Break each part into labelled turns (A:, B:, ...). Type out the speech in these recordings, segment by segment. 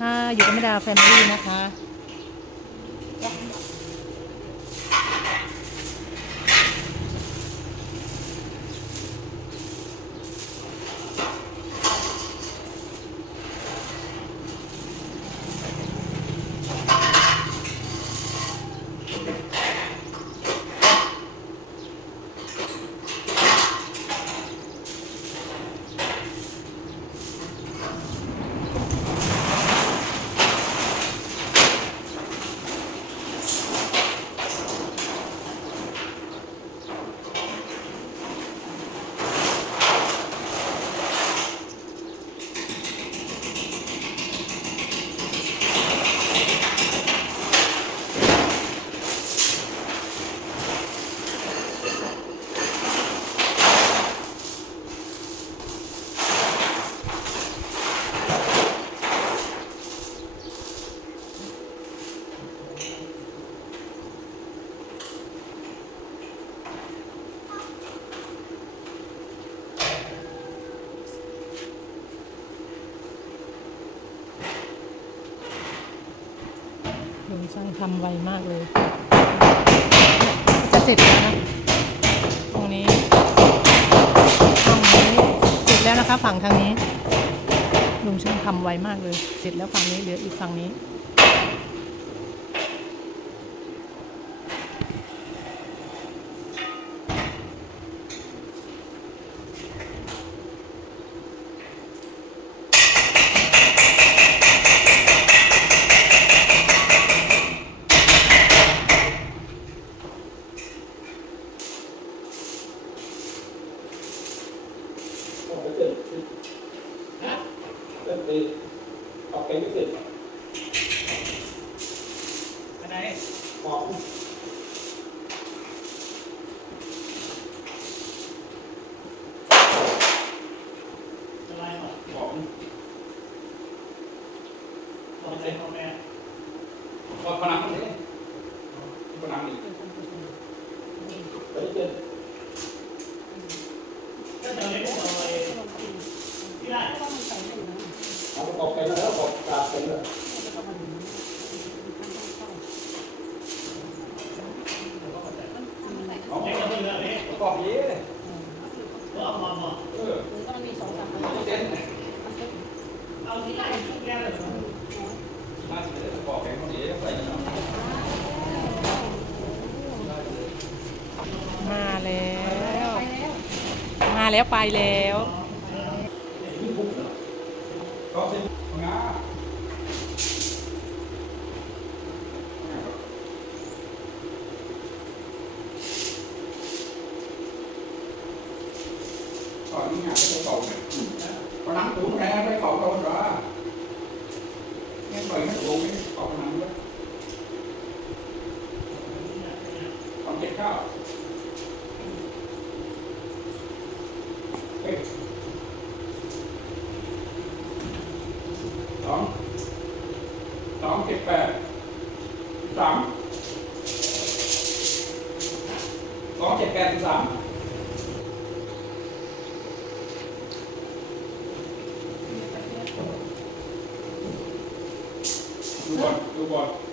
A: ค่ะ อยู่กับแม่ดาแฟมิลี่นะคะ ช่างทำไวมากเลย จะเสร็จแล้วนะ ตรงนี้ฝั่งนี้เสร็จแล้วนะคะ ฝั่งทางนี้ลุงช่างทำไวมากเลย เสร็จแล้วฝั่งนี้เหลืออีกฝั่งนี้
B: ออกไปเสร็จฮะเสร็จไป ออกไปไม่เสร็จ
C: อันไหน
B: ของ
C: อะไรหรอ
B: ของ
C: ของอะไรของแม่
B: ก็ผนังนี่ผนังนี่ไปเสร็จ
C: ก็จะเล็กเอาอะไรที่ได้
B: เอาออกไปแล้วออกกราบไปแล้ว
C: ของเล็กกับเรือเล็ก
B: ประกอบเย้
C: ก็เอามาหมด
B: เออ
D: ก็มีสองสาม
B: เส้น
C: เอาที่ได้ทุกแก้เลย
B: น่าจะได้ประกอบแข็งเขาเย้ใส่
A: มาแล้ว มาแล้วไปแล้ว
B: ก็เส้นงา ก่อนนี้งานก็เก่าเนี่ยผนังปูนแพ้ได้เก่าเก่าหรองั้นปล่อยให้ลงนี่เก่าผนังด้วยทำเก็บข้าวเฮ้ยสองสองเจ็ดแปดสามสองเจ็ดแปดสาม ดูบอล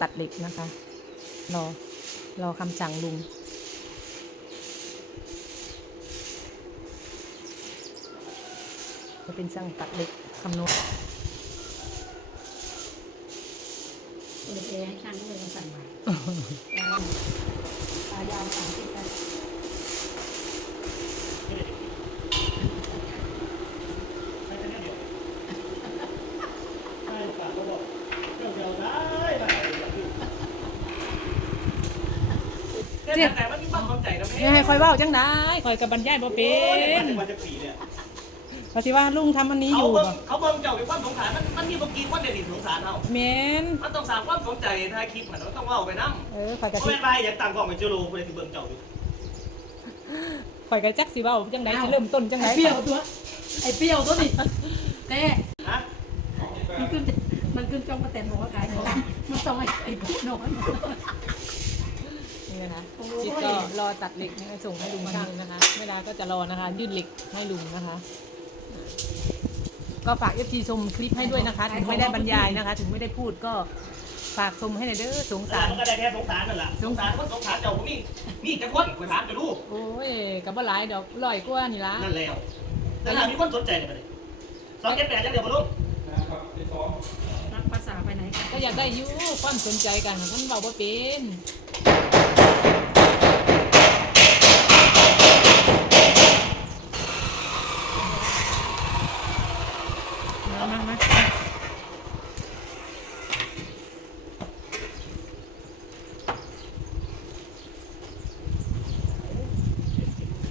D: ตั
B: ด
A: เหล็กนะคะ รอ รอคำสั่งลุง จะเป็นช่างตัดเหล็กคำนวณ
D: เปิดแอร์ให้ช่างก็เลยมาสั่งใหม่ตายาวสามสิบแปด
C: ใช่แค่เดียวใช่ปากก็บอกเจ้าเดียวได้ได้
A: เจ๊
C: แต่ว่ามีความสนใจนะแม่
A: เนี่ยให้คอยเว้าจังได้คอยกับบรรยายบ่เป็
C: โอ้ย
A: น
C: มันจะปีเนี่ย
A: เพราะสิว่าลุงทำอันนี้อ
C: เขา
A: ยู่
C: เบิ่ง
A: บ่
C: เขาเบิ่งเจ้าเป็นความสงสารมันมันมีบางทีคนเด่นสงสารเขา
A: แม่น
C: มันต้องสร้างความสนใจท้ายคลิปมันต้องเล่าไปน้ำ
A: เออคอยกะ
C: เพราะ
A: สิ
C: แม่นไปอยากต่างกล่องเป็นจูโรเลยที่เบิ่งเจ้าอยู่
A: คอยกะจักสิเว้าจังไดสิเริ่มต้นจังได
D: ไอ้เปรี้ยวตัวไอ้เปรี้ยวตัวนี่เต้
C: ฮะ
D: มันขึ้นมันขึ้นจ้องประเต็นบอกว่าขายของมันต้องไอ้ไอ้ผู้นอน
A: นี่นะคะ
D: โอ้ย
A: จิตก็รอตัดเหล็กนะคะส่งให้ลุงช่างนะคะเวลาก็จะรอนะคะ ยื่นเหล็กให้ลุงนะคะ ก็ฝากเอฟซีชมคลิปให้ด้วยนะคะ ถึงไม่ได้บรรยายนะคะ ถึงไม่ได้พูดก็ฝากชมให้หน่อยเด้อสง
C: สา
A: สารร
C: มันก็ได้แค่สงสารนั่นแหละสงสารคนสงสารเจ้าผมมีมีแต่คนไปถามจะรู้
A: โอ้ยกับบ่หลายดอกลอยกว่านี่ละ
C: นั่นแล้วแต่ถ้ามีคนสนใจเนี่ยไปเลยสองเจ็ดแปดยังเดียวมาลูก
B: นะครับที่สอง
D: รักภาษาไปไหนกัน
A: ก็อยากได้อยู่ความสนใจกันท่านเบาบ่เป็นมามามา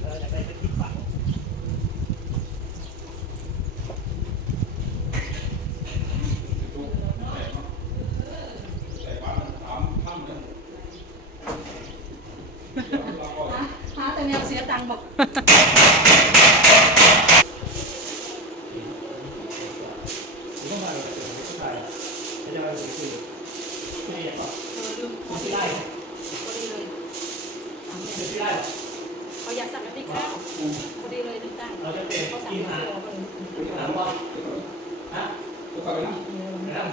C: เอออยากได้เป็นทิศฝัง
B: ดูแต่บ้านสามท่านเนี่ยเราก็
D: หาแต่แนวเสียตังค์บอก
C: ต้เอาเลยคือไม่ได้หรอ
D: เออลืมพอ
C: ไม่
D: ดี
C: ได้
D: พอดีเลย
C: ไม่ได้หรอ
D: เขาอยากสั่งน้ำพริกข้าวพอดีเลยนึกได้
C: เราจะเป็น
D: เขาสั่ง
C: ทีม
D: ข้า
C: หาว
D: เลย
C: ถามว่าฮะ
B: ตัวไปน
C: นะไม่ได้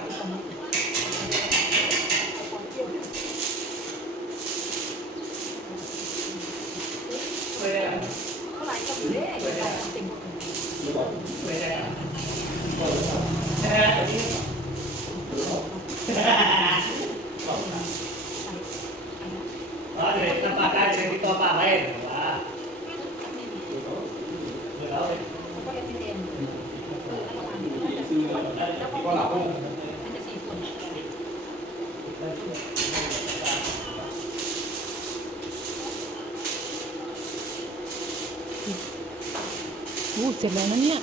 D: เท่าไหร่ก็อยู่ เด้ไม่ได้ติ่ง
C: ไม่ได้แค่นี้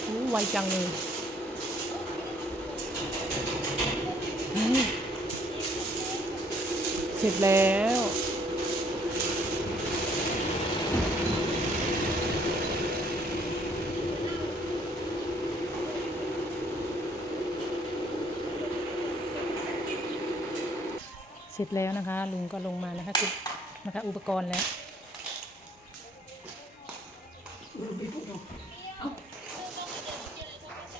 C: อ๋อเดี๋ยวน้ำปลาได้เดี๋ยวติดต่อปลาไว้ว่าเดี๋ยวเราไป
D: ก็เอ็นพีเอ็มเออแล้วก็อันนี้
B: ซื้อก็หลับ
D: มันจะสี่คน
A: อู้เสร็จแล้วนะเนี่ยอู้ไวจังเลยเสร็จแล้วเสร็จแล้วนะคะ ลุงก็ลงมานะคะคือนะคะ อุปกรณ์แล้ว